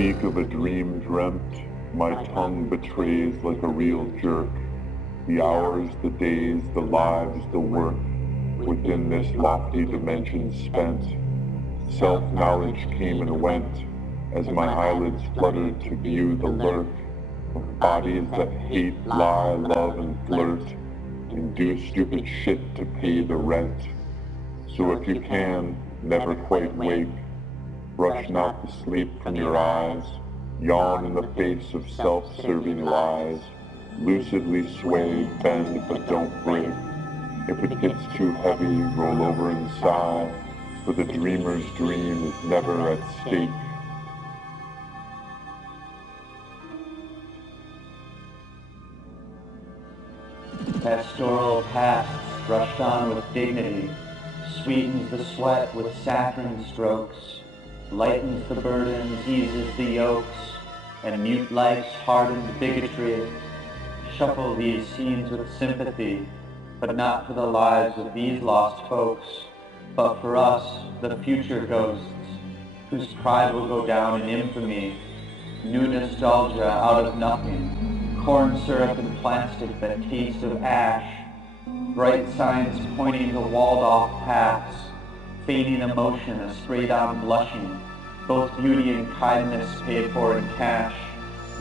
speak of a dream dreamt, my tongue betrays like a real jerk the hours, the days, the lives, the work within this lofty dimension spent. Self-knowledge came and went as my eyelids fluttered to view the lurk of bodies that hate, lie, love, and flirt, and do stupid shit to pay the rent. So if you can, never quite wake, brush not the sleep from your eyes, yawn in the face of self-serving lies, lucidly sway, bend, but don't break. If it gets too heavy, roll over and sigh, for the dreamer's dream is never at stake. Pastoral pasts brushed on with dignity, sweetens the sweat with saccharine strokes, lightens the burdens, eases the yokes, and mute life's hardened bigotry. Shuffle these scenes with sympathy, but not for the lives of these lost folks, but for us, the future ghosts, whose pride will go down in infamy. New nostalgia out of nothing, corn syrup and plastic that taste of ash, bright signs pointing to walled-off paths, feigning emotion, a straight-on blushing, both beauty and kindness paid for in cash,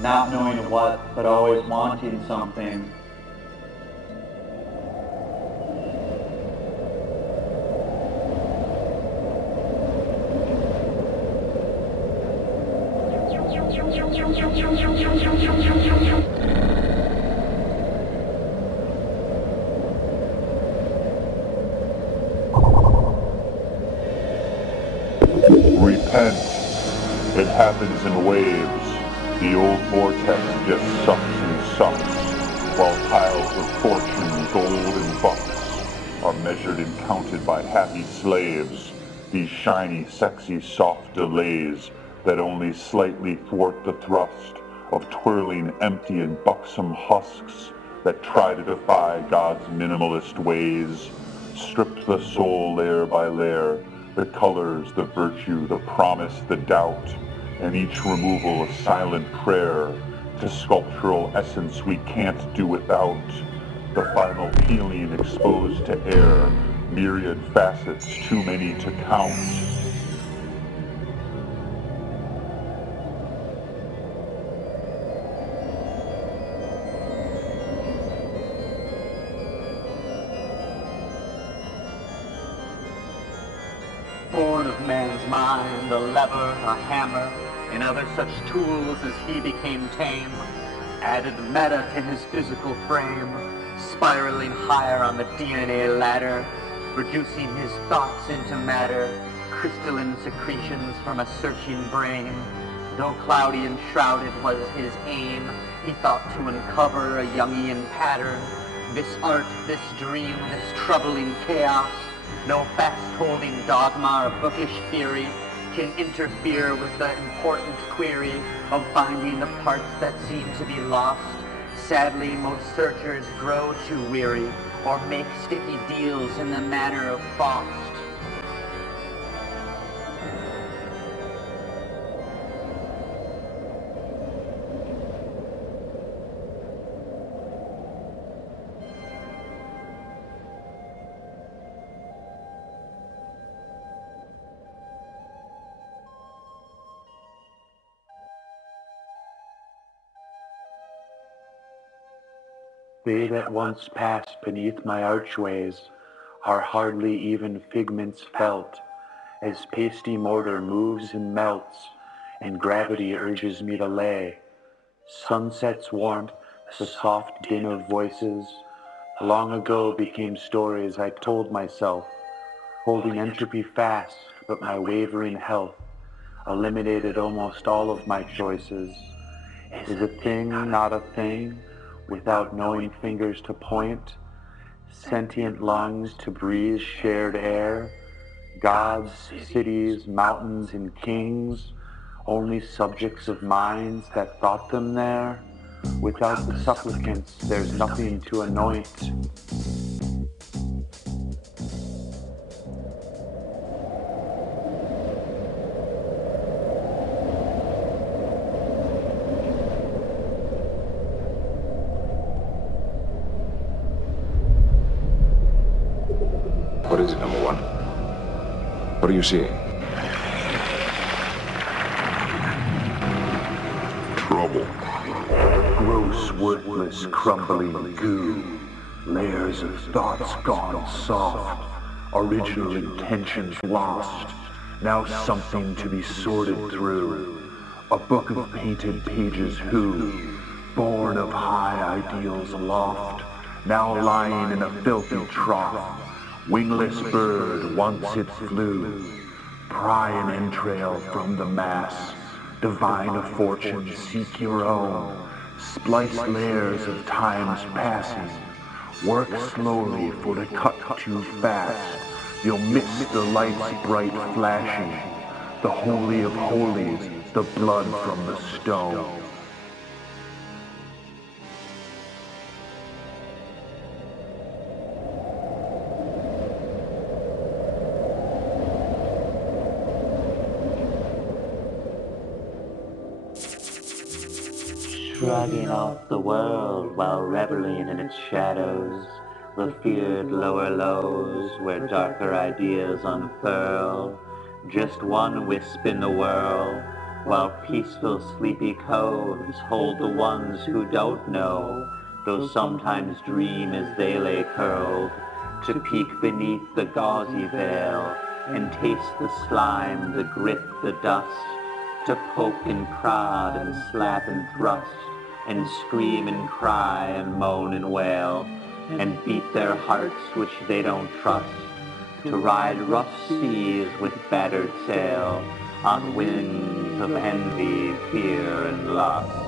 not knowing what, but always wanting something. Repent. It happens in waves. The old vortex just sucks and sucks, while piles of fortune, gold and bucks are measured and counted by happy slaves. These shiny, sexy, soft delays that only slightly thwart the thrust of twirling, empty and buxom husks that try to defy God's minimalist ways, stripped the soul layer by layer, the colors, the virtue, the promise, the doubt, and each removal a silent prayer to sculptural essence we can't do without, the final peeling exposed to air, myriad facets too many to count. Born of man's mind, a lever, a hammer, and other such tools as he became tame, added meta to his physical frame, spiraling higher on the DNA ladder, reducing his thoughts into matter, crystalline secretions from a searching brain. Though cloudy and shrouded was his aim, he thought to uncover a Jungian pattern, this art, this dream, this troubling chaos. No fast-holding dogma or bookish theory can interfere with the important query of finding the parts that seem to be lost. Sadly, most searchers grow too weary or make sticky deals in the manner of Faust. They that once passed beneath my archways are hardly even figments felt, as pasty mortar moves and melts, and gravity urges me to lay. Sunset's warmth, the soft din of voices, long ago became stories I told myself, holding entropy fast, but my wavering health eliminated almost all of my choices. Is a thing not a thing, without knowing fingers to point, sentient lungs to breathe shared air, gods, cities, mountains, and kings, only subjects of minds that thought them there? Without the supplicants, there's nothing to anoint. What is it, number one? What are you seeing? Trouble. Gross, worthless, crumbling goo. Layers of thoughts gone soft. Original intentions lost. Now something to be sorted through. A book of painted pages who, born of high ideals aloft, now lying in a filthy trough. Wingless bird, once it flew. Pry an entrail from the mass. Divine of fortune, seek your own. Splice layers of time's passing. Work slowly, for to cut too fast, you'll miss the light's bright flashing. The holy of holies, the blood from the stone. Shrugging off the world while reveling in its shadows, the feared lower lows where darker ideas unfurl. Just one wisp in the whirl, while peaceful sleepy coves hold the ones who don't know, though sometimes dream as they lay curled, to peek beneath the gauzy veil and taste the slime, the grit, the dust, to poke and prod and slap and thrust, and scream and cry and moan and wail, and beat their hearts which they don't trust, to ride rough seas with battered sail, on wings of envy, fear, and lust.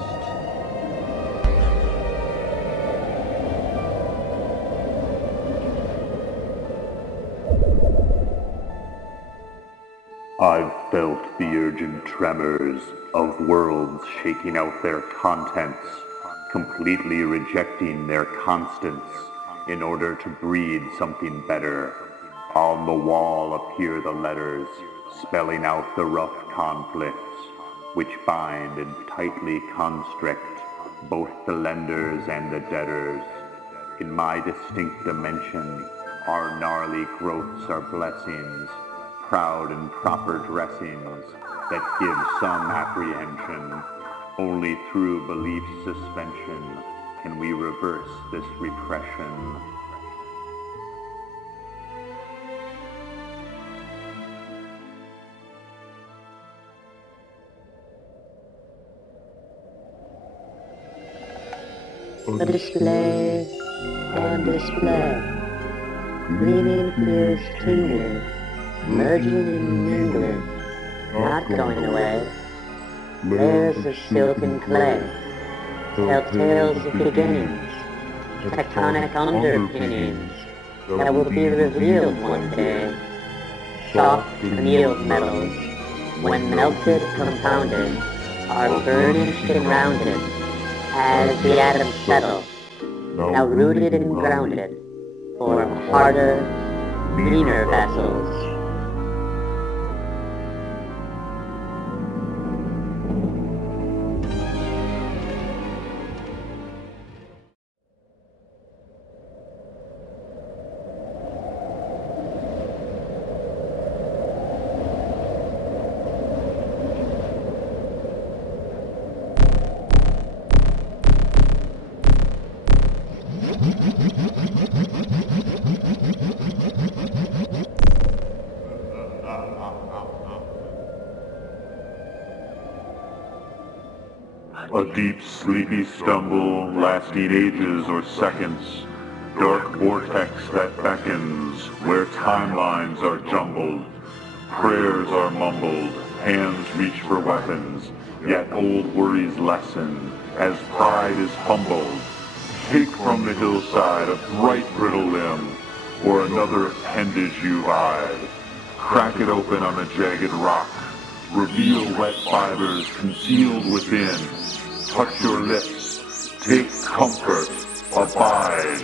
I've felt the urgent tremors of worlds shaking out their contents, completely rejecting their constants in order to breed something better. On the wall appear the letters, spelling out the rough conflicts, which bind and tightly constrict both the lenders and the debtors. In my distinct dimension, our gnarly growths are blessings, proud and proper dressings that give some apprehension. Only through belief suspension can we reverse this repression. A display on display. Gleaming fears tingling, merging and mingling, not going away. Layers of silk and clay, tell tales of beginnings, tectonic underpinnings that will be revealed one day. Soft annealed metals, when melted, compounded, are burnished and rounded as the atoms settle, now rooted and grounded, form harder, meaner vessels. A deep, sleepy stumble lasting ages or seconds. Dark vortex that beckons, where timelines are jumbled. Prayers are mumbled, hands reach for weapons, yet old worries lessen as pride is humbled. Take from the hillside a bright brittle limb, or another appendage you've eyed. Crack it open on a jagged rock, reveal wet fibers concealed within. Touch your lips, take comfort, abide.